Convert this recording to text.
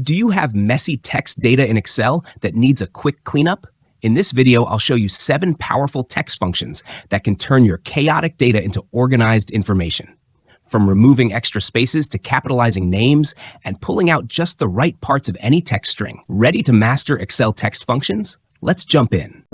Do you have messy text data in Excel that needs a quick cleanup? In this video, I'll show you 7 powerful text functions that can turn your chaotic data into organized information. From removing extra spaces to capitalizing names and pulling out just the right parts of any text string. Ready to master Excel text functions? Let's jump in.